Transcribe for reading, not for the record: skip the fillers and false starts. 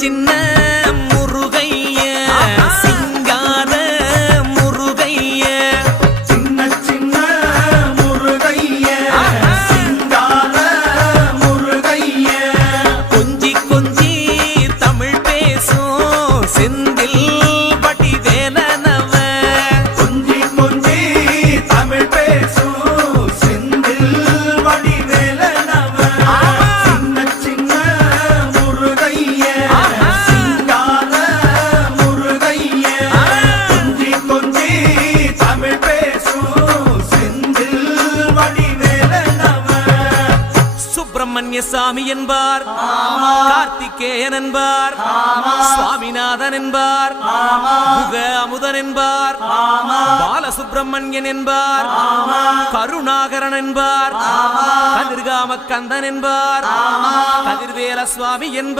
சின்ன முருகைய சிங்கார முருகைய சின்ன சின்ன முருகைய சிங்கார முருகைய கொஞ்சி கொஞ்சி தமிழ் பேசும் செந்தில் வடிவேலனவ கொஞ்சி கொஞ்சி தமிழ் பேசும் செந்தில் வடிவேலனவ சின்ன சின்ன முருகைய சிங்கார முருகைய கொஞ்சி கொஞ்சி தமிழ் பேசும் செந்தில் வடிவேலனவ சுப்பிரமணிய சாமி என்பார், கார்த்திகேயன் என்பார், சுவாமிநாதன் என்பார், முக அமுதன் என்பார், பாலசுப்பிரமணியன் என்பார், கருணாகரன் என்பார், கதிர்காம கந்தன் என்பார், கதிர்வேல சுவாமி என்பார்.